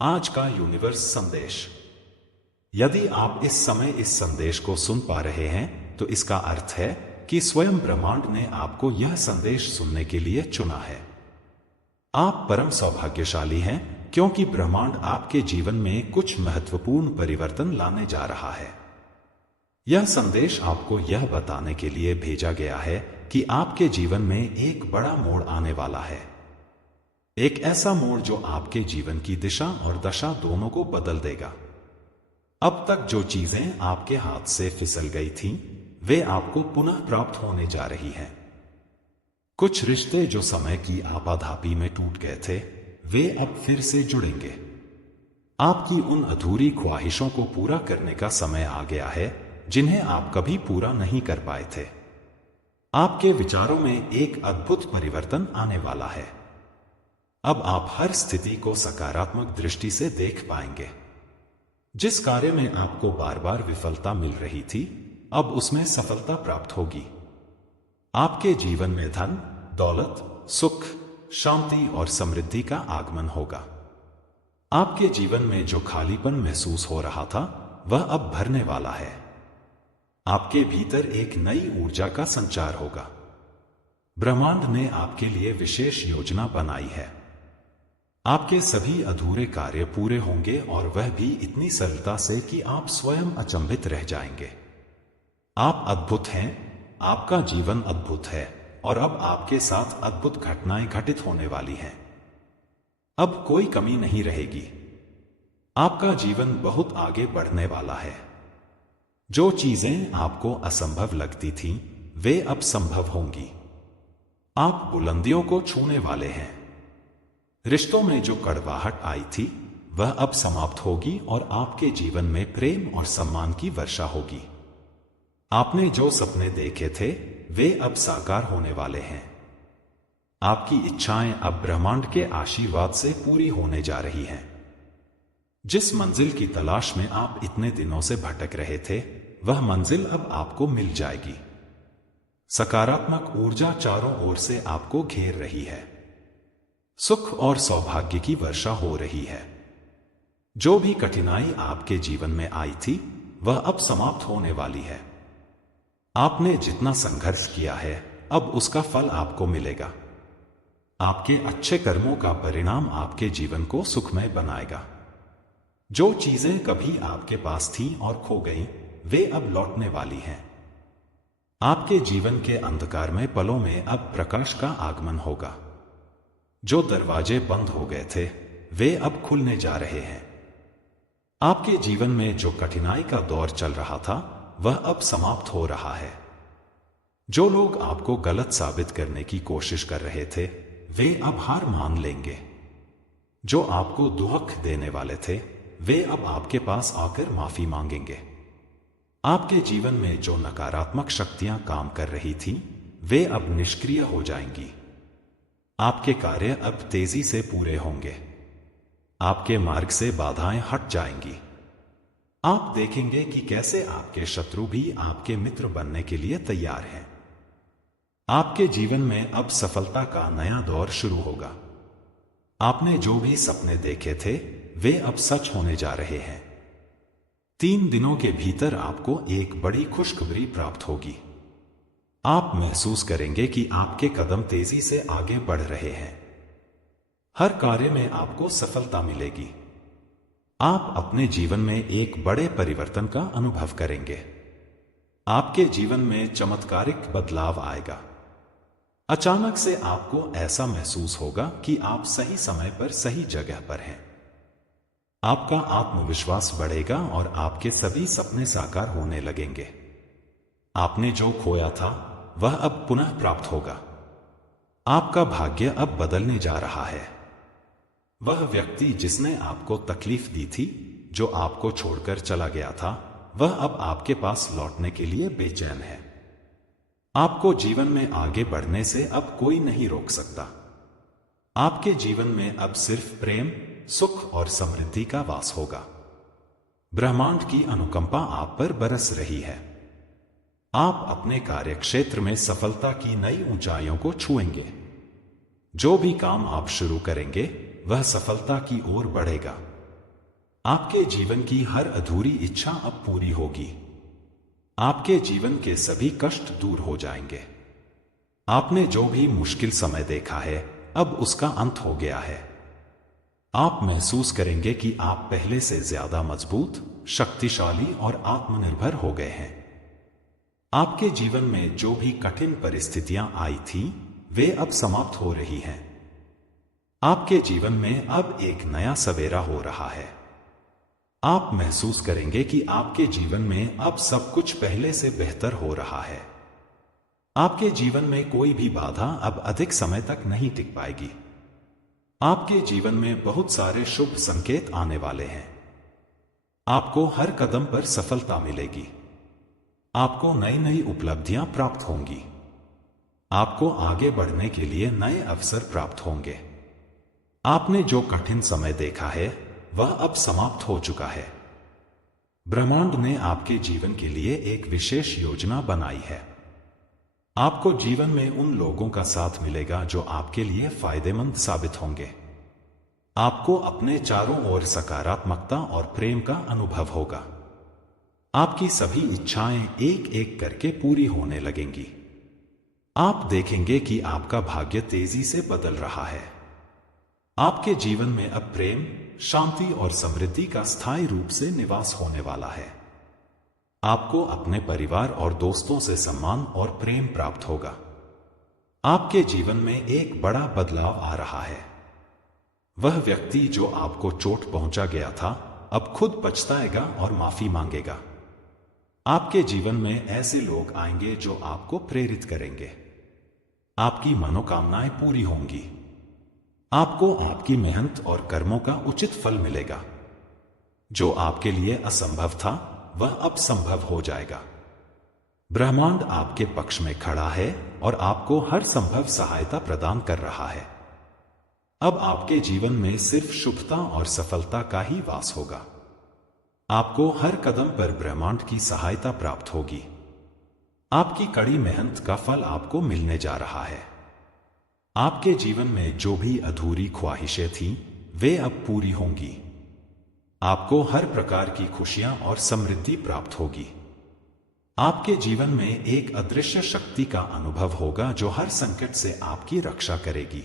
आज का यूनिवर्स संदेश। यदि आप इस समय इस संदेश को सुन पा रहे हैं तो इसका अर्थ है कि स्वयं ब्रह्मांड ने आपको यह संदेश सुनने के लिए चुना है। आप परम सौभाग्यशाली हैं क्योंकि ब्रह्मांड आपके जीवन में कुछ महत्वपूर्ण परिवर्तन लाने जा रहा है। यह संदेश आपको यह बताने के लिए भेजा गया है कि आपके जीवन में एक बड़ा मोड़ आने वाला है। एक ऐसा मोड़ जो आपके जीवन की दिशा और दशा दोनों को बदल देगा। अब तक जो चीजें आपके हाथ से फिसल गई थीं, वे आपको पुनः प्राप्त होने जा रही हैं। कुछ रिश्ते जो समय की आपाधापी में टूट गए थे, वे अब फिर से जुड़ेंगे। आपकी उन अधूरी ख्वाहिशों को पूरा करने का समय आ गया है जिन्हें आप कभी पूरा नहीं कर पाए थे। आपके विचारों में एक अद्भुत परिवर्तन आने वाला है। अब आप हर स्थिति को सकारात्मक दृष्टि से देख पाएंगे। जिस कार्य में आपको बार बार विफलता मिल रही थी, अब उसमें सफलता प्राप्त होगी। आपके जीवन में धन, दौलत, सुख, शांति और समृद्धि का आगमन होगा। आपके जीवन में जो खालीपन महसूस हो रहा था, वह अब भरने वाला है। आपके भीतर एक नई ऊर्जा का संचार होगा। ब्रह्मांड ने आपके लिए विशेष योजना बनाई है। आपके सभी अधूरे कार्य पूरे होंगे और वह भी इतनी सरलता से कि आप स्वयं अचंभित रह जाएंगे। आप अद्भुत हैं, आपका जीवन अद्भुत है और अब आपके साथ अद्भुत घटनाएं घटित होने वाली हैं। अब कोई कमी नहीं रहेगी। आपका जीवन बहुत आगे बढ़ने वाला है। जो चीजें आपको असंभव लगती थीं, वे अब संभव होंगी। आप बुलंदियों को छूने वाले हैं। रिश्तों में जो कड़वाहट आई थी, वह अब समाप्त होगी और आपके जीवन में प्रेम और सम्मान की वर्षा होगी। आपने जो सपने देखे थे, वे अब साकार होने वाले हैं। आपकी इच्छाएं अब ब्रह्मांड के आशीर्वाद से पूरी होने जा रही हैं। जिस मंजिल की तलाश में आप इतने दिनों से भटक रहे थे, वह मंजिल अब आपको मिल जाएगी। सकारात्मक ऊर्जा चारों ओर से आपको घेर रही है। सुख और सौभाग्य की वर्षा हो रही है। जो भी कठिनाई आपके जीवन में आई थी, वह अब समाप्त होने वाली है। आपने जितना संघर्ष किया है, अब उसका फल आपको मिलेगा। आपके अच्छे कर्मों का परिणाम आपके जीवन को सुखमय बनाएगा। जो चीजें कभी आपके पास थीं और खो गईं, वे अब लौटने वाली हैं। आपके जीवन के अंधकारमय पलों में अब प्रकाश का आगमन होगा। जो दरवाजे बंद हो गए थे, वे अब खुलने जा रहे हैं। आपके जीवन में जो कठिनाई का दौर चल रहा था, वह अब समाप्त हो रहा है। जो लोग आपको गलत साबित करने की कोशिश कर रहे थे, वे अब हार मान लेंगे। जो आपको दुख देने वाले थे, वे अब आपके पास आकर माफी मांगेंगे। आपके जीवन में जो नकारात्मक शक्तियां काम कर रही थीं, वे अब निष्क्रिय हो जाएंगी। आपके कार्य अब तेजी से पूरे होंगे। आपके मार्ग से बाधाएं हट जाएंगी। आप देखेंगे कि कैसे आपके शत्रु भी आपके मित्र बनने के लिए तैयार हैं। आपके जीवन में अब सफलता का नया दौर शुरू होगा। आपने जो भी सपने देखे थे, वे अब सच होने जा रहे हैं। 3 दिनों के भीतर आपको एक बड़ी खुशखबरी प्राप्त होगी। आप महसूस करेंगे कि आपके कदम तेजी से आगे बढ़ रहे हैं। हर कार्य में आपको सफलता मिलेगी। आप अपने जीवन में एक बड़े परिवर्तन का अनुभव करेंगे। आपके जीवन में चमत्कारिक बदलाव आएगा। अचानक से आपको ऐसा महसूस होगा कि आप सही समय पर सही जगह पर हैं। आपका आत्मविश्वास बढ़ेगा और आपके सभी सपने साकार होने लगेंगे। आपने जो खोया था, वह अब पुनः प्राप्त होगा। आपका भाग्य अब बदलने जा रहा है। वह व्यक्ति जिसने आपको तकलीफ दी थी, जो आपको छोड़कर चला गया था, वह अब आपके पास लौटने के लिए बेचैन है। आपको जीवन में आगे बढ़ने से अब कोई नहीं रोक सकता। आपके जीवन में अब सिर्फ प्रेम, सुख और समृद्धि का वास होगा। ब्रह्मांड की अनुकंपा आप पर बरस रही है। आप अपने कार्यक्षेत्र में सफलता की नई ऊंचाइयों को छुएंगे। जो भी काम आप शुरू करेंगे, वह सफलता की ओर बढ़ेगा। आपके जीवन की हर अधूरी इच्छा अब पूरी होगी। आपके जीवन के सभी कष्ट दूर हो जाएंगे। आपने जो भी मुश्किल समय देखा है, अब उसका अंत हो गया है। आप महसूस करेंगे कि आप पहले से ज्यादा मजबूत, शक्तिशाली और आत्मनिर्भर हो गए हैं। आपके जीवन में जो भी कठिन परिस्थितियां आई थीं, वे अब समाप्त हो रही हैं। आपके जीवन में अब एक नया सवेरा हो रहा है। आप महसूस करेंगे कि आपके जीवन में अब सब कुछ पहले से बेहतर हो रहा है। आपके जीवन में कोई भी बाधा अब अधिक समय तक नहीं टिक पाएगी। आपके जीवन में बहुत सारे शुभ संकेत आने वाले हैं। आपको हर कदम पर सफलता मिलेगी। आपको नई नई उपलब्धियां प्राप्त होंगी। आपको आगे बढ़ने के लिए नए अवसर प्राप्त होंगे। आपने जो कठिन समय देखा है, वह अब समाप्त हो चुका है। ब्रह्मांड ने आपके जीवन के लिए एक विशेष योजना बनाई है। आपको जीवन में उन लोगों का साथ मिलेगा जो आपके लिए फायदेमंद साबित होंगे। आपको अपने चारों ओर सकारात्मकता और प्रेम का अनुभव होगा। आपकी सभी इच्छाएं एक एक करके पूरी होने लगेंगी। आप देखेंगे कि आपका भाग्य तेजी से बदल रहा है। आपके जीवन में अब प्रेम, शांति और समृद्धि का स्थायी रूप से निवास होने वाला है। आपको अपने परिवार और दोस्तों से सम्मान और प्रेम प्राप्त होगा। आपके जीवन में एक बड़ा बदलाव आ रहा है। वह व्यक्ति जो आपको चोट पहुंचा गया था, अब खुद पछताएगा और माफी मांगेगा। आपके जीवन में ऐसे लोग आएंगे जो आपको प्रेरित करेंगे। आपकी मनोकामनाएं पूरी होंगी। आपको आपकी मेहनत और कर्मों का उचित फल मिलेगा। जो आपके लिए असंभव था, वह अब संभव हो जाएगा। ब्रह्मांड आपके पक्ष में खड़ा है और आपको हर संभव सहायता प्रदान कर रहा है। अब आपके जीवन में सिर्फ शुभता और सफलता का ही वास होगा। आपको हर कदम पर ब्रह्मांड की सहायता प्राप्त होगी। आपकी कड़ी मेहनत का फल आपको मिलने जा रहा है। आपके जीवन में जो भी अधूरी ख्वाहिशें थीं, वे अब पूरी होंगी। आपको हर प्रकार की खुशियां और समृद्धि प्राप्त होगी। आपके जीवन में एक अदृश्य शक्ति का अनुभव होगा जो हर संकट से आपकी रक्षा करेगी।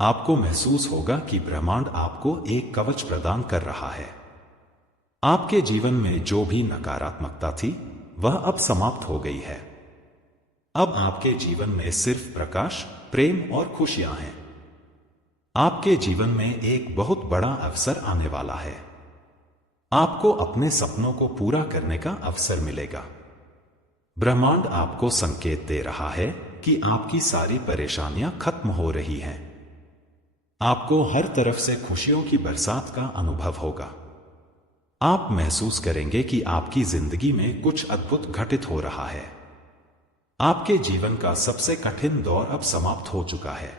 आपको महसूस होगा कि ब्रह्मांड आपको एक कवच प्रदान कर रहा है। आपके जीवन में जो भी नकारात्मकता थी, वह अब समाप्त हो गई है। अब आपके जीवन में सिर्फ प्रकाश, प्रेम और खुशियां हैं। आपके जीवन में एक बहुत बड़ा अवसर आने वाला है। आपको अपने सपनों को पूरा करने का अवसर मिलेगा। ब्रह्मांड आपको संकेत दे रहा है कि आपकी सारी परेशानियां खत्म हो रही हैं। आपको हर तरफ से खुशियों की बरसात का अनुभव होगा। आप महसूस करेंगे कि आपकी जिंदगी में कुछ अद्भुत घटित हो रहा है। आपके जीवन का सबसे कठिन दौर अब समाप्त हो चुका है।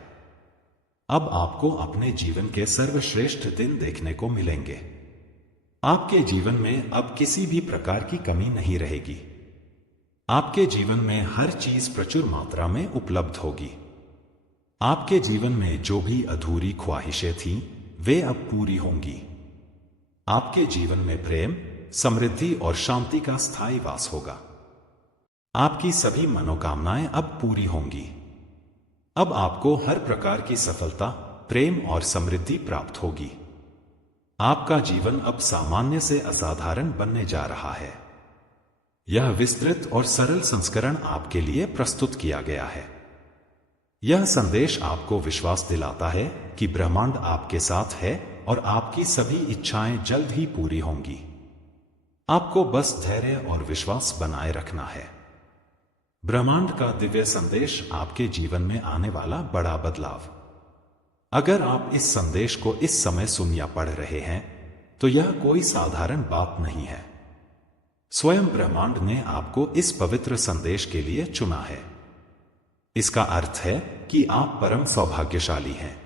अब आपको अपने जीवन के सर्वश्रेष्ठ दिन देखने को मिलेंगे। आपके जीवन में अब किसी भी प्रकार की कमी नहीं रहेगी। आपके जीवन में हर चीज प्रचुर मात्रा में उपलब्ध होगी। आपके जीवन में जो भी अधूरी ख्वाहिशें थीं, वे अब पूरी होंगी। आपके जीवन में प्रेम, समृद्धि और शांति का स्थायी वास होगा। आपकी सभी मनोकामनाएं अब पूरी होंगी। अब आपको हर प्रकार की सफलता, प्रेम और समृद्धि प्राप्त होगी। आपका जीवन अब सामान्य से असाधारण बनने जा रहा है। यह विस्तृत और सरल संस्करण आपके लिए प्रस्तुत किया गया है। यह संदेश आपको विश्वास दिलाता है कि ब्रह्मांड आपके साथ है और आपकी सभी इच्छाएं जल्द ही पूरी होंगी। आपको बस धैर्य और विश्वास बनाए रखना है। ब्रह्मांड का दिव्य संदेश आपके जीवन में आने वाला बड़ा बदलाव। अगर आप इस संदेश को इस समय सुन या पढ़ रहे हैं, तो यह कोई साधारण बात नहीं है। स्वयं ब्रह्मांड ने आपको इस पवित्र संदेश के लिए चुना है। इसका अर्थ है कि आप परम सौभाग्यशाली हैं।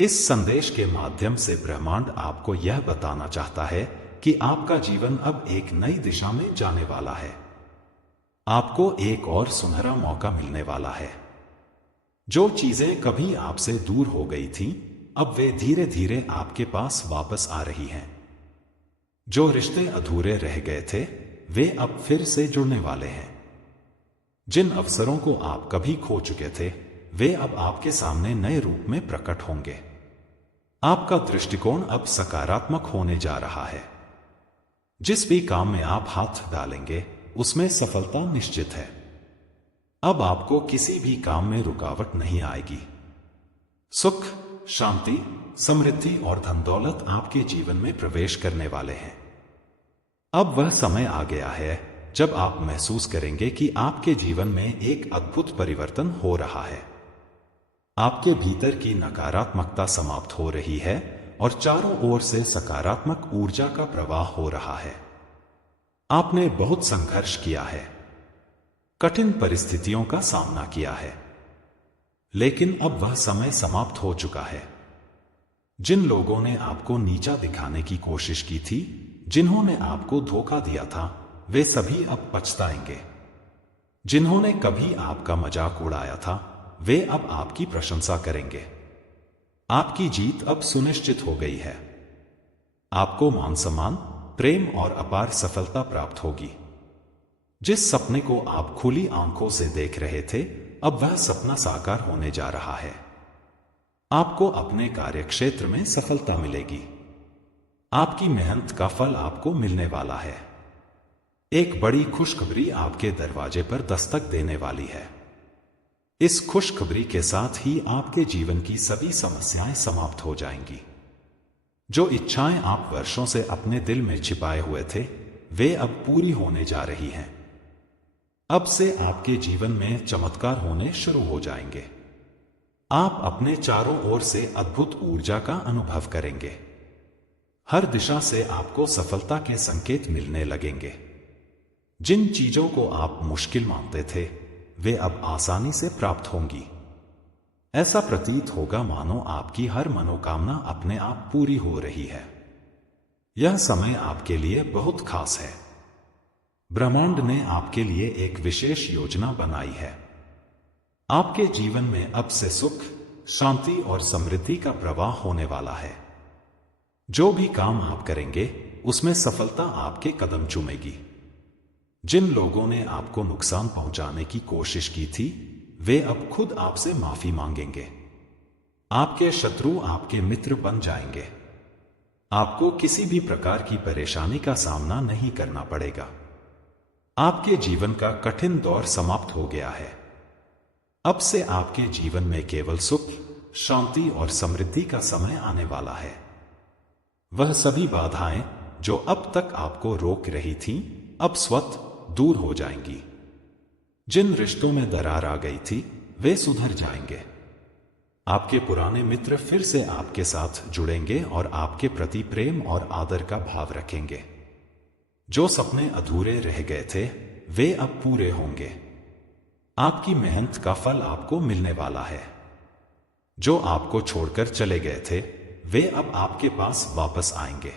इस संदेश के माध्यम से ब्रह्मांड आपको यह बताना चाहता है कि आपका जीवन अब एक नई दिशा में जाने वाला है। आपको एक और सुनहरा मौका मिलने वाला है। जो चीजें कभी आपसे दूर हो गई थीं, अब वे धीरे धीरे आपके पास वापस आ रही हैं। जो रिश्ते अधूरे रह गए थे वे अब फिर से जुड़ने वाले हैं। जिन अवसरों को आप कभी खो चुके थे वे अब आपके सामने नए रूप में प्रकट होंगे। आपका दृष्टिकोण अब सकारात्मक होने जा रहा है। जिस भी काम में आप हाथ डालेंगे उसमें सफलता निश्चित है। अब आपको किसी भी काम में रुकावट नहीं आएगी। सुख, शांति, समृद्धि और धन दौलत आपके जीवन में प्रवेश करने वाले हैं। अब वह समय आ गया है जब आप महसूस करेंगे कि आपके जीवन में एक अद्भुत परिवर्तन हो रहा है। आपके भीतर की नकारात्मकता समाप्त हो रही है और चारों ओर से सकारात्मक ऊर्जा का प्रवाह हो रहा है। आपने बहुत संघर्ष किया है, कठिन परिस्थितियों का सामना किया है, लेकिन अब वह समय समाप्त हो चुका है। जिन लोगों ने आपको नीचा दिखाने की कोशिश की थी, जिन्होंने आपको धोखा दिया था, वे सभी अब पछताएंगे। जिन्होंने कभी आपका मजाक उड़ाया था वे अब आपकी प्रशंसा करेंगे। आपकी जीत अब सुनिश्चित हो गई है। आपको मान सम्मान, प्रेम और अपार सफलता प्राप्त होगी। जिस सपने को आप खुली आंखों से देख रहे थे अब वह सपना साकार होने जा रहा है। आपको अपने कार्यक्षेत्र में सफलता मिलेगी। आपकी मेहनत का फल आपको मिलने वाला है। एक बड़ी खुशखबरी आपके दरवाजे पर दस्तक देने वाली है। इस खुशखबरी के साथ ही आपके जीवन की सभी समस्याएं समाप्त हो जाएंगी। जो इच्छाएं आप वर्षों से अपने दिल में छिपाए हुए थे वे अब पूरी होने जा रही हैं। अब से आपके जीवन में चमत्कार होने शुरू हो जाएंगे। आप अपने चारों ओर से अद्भुत ऊर्जा का अनुभव करेंगे। हर दिशा से आपको सफलता के संकेत मिलने लगेंगे। जिन चीजों को आप मुश्किल मानते थे वे अब आसानी से प्राप्त होंगी। ऐसा प्रतीत होगा मानो आपकी हर मनोकामना अपने आप पूरी हो रही है। यह समय आपके लिए बहुत खास है। ब्रह्मांड ने आपके लिए एक विशेष योजना बनाई है। आपके जीवन में अब से सुख, शांति और समृद्धि का प्रवाह होने वाला है। जो भी काम आप करेंगे उसमें सफलता आपके कदम चूमेगी। जिन लोगों ने आपको नुकसान पहुंचाने की कोशिश की थी वे अब खुद आपसे माफी मांगेंगे। आपके शत्रु आपके मित्र बन जाएंगे। आपको किसी भी प्रकार की परेशानी का सामना नहीं करना पड़ेगा। आपके जीवन का कठिन दौर समाप्त हो गया है। अब से आपके जीवन में केवल सुख, शांति और समृद्धि का समय आने वाला है। वह सभी बाधाएं जो अब तक आपको रोक रही थीं, अब स्वतः दूर हो जाएंगी। जिन रिश्तों में दरार आ गई थी वे सुधर जाएंगे। आपके पुराने मित्र फिर से आपके साथ जुड़ेंगे और आपके प्रति प्रेम और आदर का भाव रखेंगे। जो सपने अधूरे रह गए थे वे अब पूरे होंगे। आपकी मेहनत का फल आपको मिलने वाला है। जो आपको छोड़कर चले गए थे वे अब आपके पास वापस आएंगे।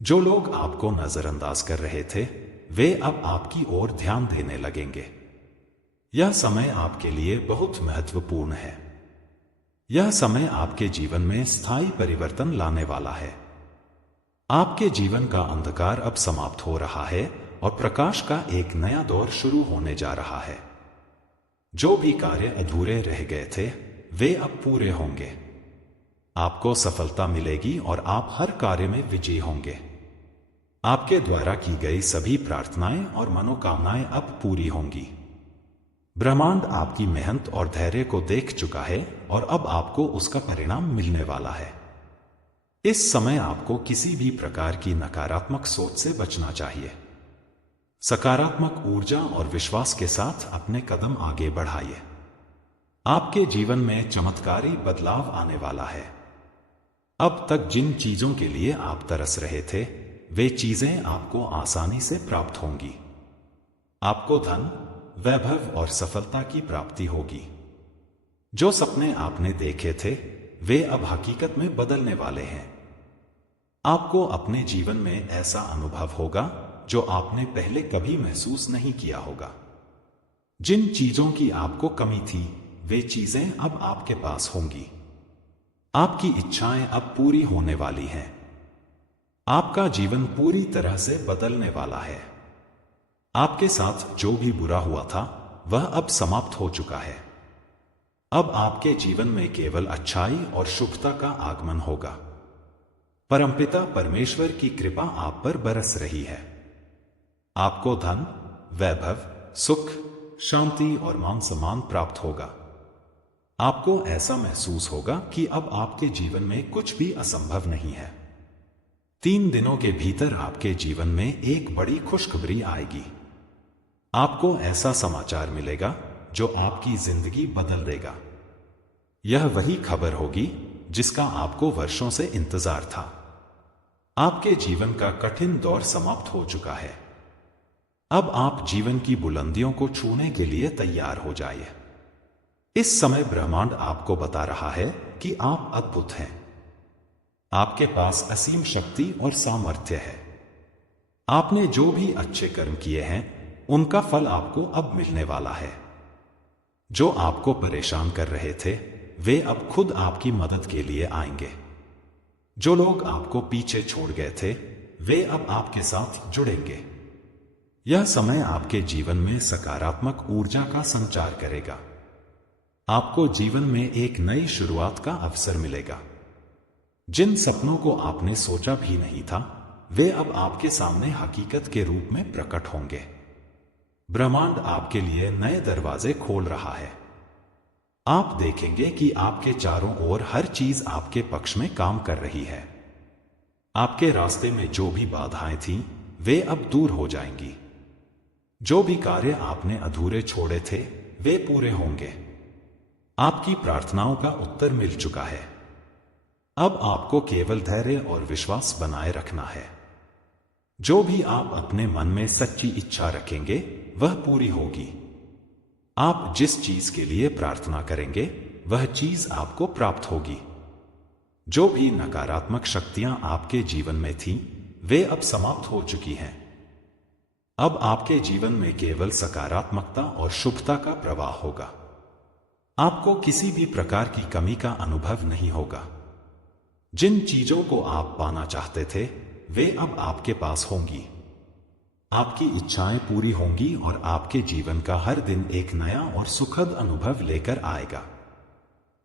जो लोग आपको नजरअंदाज कर रहे थे वे अब आपकी ओर ध्यान देने लगेंगे। यह समय आपके लिए बहुत महत्वपूर्ण है। यह समय आपके जीवन में स्थायी परिवर्तन लाने वाला है। आपके जीवन का अंधकार अब समाप्त हो रहा है और प्रकाश का एक नया दौर शुरू होने जा रहा है। जो भी कार्य अधूरे रह गए थे वे अब पूरे होंगे। आपको सफलता मिलेगी और आप हर कार्य में विजयी होंगे। आपके द्वारा की गई सभी प्रार्थनाएं और मनोकामनाएं अब पूरी होंगी। ब्रह्मांड आपकी मेहनत और धैर्य को देख चुका है और अब आपको उसका परिणाम मिलने वाला है। इस समय आपको किसी भी प्रकार की नकारात्मक सोच से बचना चाहिए। सकारात्मक ऊर्जा और विश्वास के साथ अपने कदम आगे बढ़ाइए। आपके जीवन में चमत्कारी बदलाव आने वाला है। अब तक जिन चीजों के लिए आप तरस रहे थे वे चीजें आपको आसानी से प्राप्त होंगी। आपको धन, वैभव और सफलता की प्राप्ति होगी। जो सपने आपने देखे थे वे अब हकीकत में बदलने वाले हैं। आपको अपने जीवन में ऐसा अनुभव होगा जो आपने पहले कभी महसूस नहीं किया होगा। जिन चीजों की आपको कमी थी वे चीजें अब आपके पास होंगी। आपकी इच्छाएं अब पूरी होने वाली हैं। आपका जीवन पूरी तरह से बदलने वाला है। आपके साथ जो भी बुरा हुआ था वह अब समाप्त हो चुका है। अब आपके जीवन में केवल अच्छाई और शुभता का आगमन होगा। परमपिता परमेश्वर की कृपा आप पर बरस रही है। आपको धन, वैभव, सुख, शांति और मान सम्मान प्राप्त होगा। आपको ऐसा महसूस होगा कि अब आपके जीवन में कुछ भी असंभव नहीं है। 3 दिनों के भीतर आपके जीवन में एक बड़ी खुशखबरी आएगी। आपको ऐसा समाचार मिलेगा जो आपकी जिंदगी बदल देगा। यह वही खबर होगी जिसका आपको वर्षों से इंतजार था। आपके जीवन का कठिन दौर समाप्त हो चुका है। अब आप जीवन की बुलंदियों को छूने के लिए तैयार हो जाइए। इस समय ब्रह्मांड आपको बता रहा है कि आप अद्भुत हैं। आपके पास असीम शक्ति और सामर्थ्य है। आपने जो भी अच्छे कर्म किए हैं उनका फल आपको अब मिलने वाला है। जो आपको परेशान कर रहे थे वे अब खुद आपकी मदद के लिए आएंगे। जो लोग आपको पीछे छोड़ गए थे वे अब आपके साथ जुड़ेंगे। यह समय आपके जीवन में सकारात्मक ऊर्जा का संचार करेगा। आपको जीवन में एक नई शुरुआत का अवसर मिलेगा। जिन सपनों को आपने सोचा भी नहीं था वे अब आपके सामने हकीकत के रूप में प्रकट होंगे। ब्रह्मांड आपके लिए नए दरवाजे खोल रहा है। आप देखेंगे कि आपके चारों ओर हर चीज आपके पक्ष में काम कर रही है। आपके रास्ते में जो भी बाधाएं थीं वे अब दूर हो जाएंगी। जो भी कार्य आपने अधूरे छोड़े थे वे पूरे होंगे। आपकी प्रार्थनाओं का उत्तर मिल चुका है। अब आपको केवल धैर्य और विश्वास बनाए रखना है। जो भी आप अपने मन में सच्ची इच्छा रखेंगे वह पूरी होगी। आप जिस चीज के लिए प्रार्थना करेंगे वह चीज आपको प्राप्त होगी। जो भी नकारात्मक शक्तियां आपके जीवन में थीं वे अब समाप्त हो चुकी हैं। अब आपके जीवन में केवल सकारात्मकता और शुभता का प्रवाह होगा। आपको किसी भी प्रकार की कमी का अनुभव नहीं होगा। जिन चीजों को आप पाना चाहते थे वे अब आपके पास होंगी। आपकी इच्छाएं पूरी होंगी और आपके जीवन का हर दिन एक नया और सुखद अनुभव लेकर आएगा।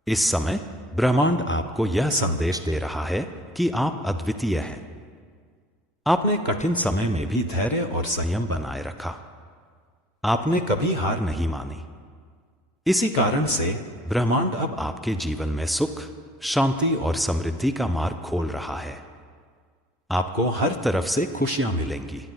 इस समय ब्रह्मांड आपको यह संदेश दे रहा है कि आप अद्वितीय हैं। आपने कठिन समय में भी धैर्य और संयम बनाए रखा। आपने कभी हार नहीं मानी। इसी कारण से ब्रह्मांड अब आपके जीवन में सुख, शांति और समृद्धि का मार्ग खोल रहा है। आपको हर तरफ से खुशियां मिलेंगी।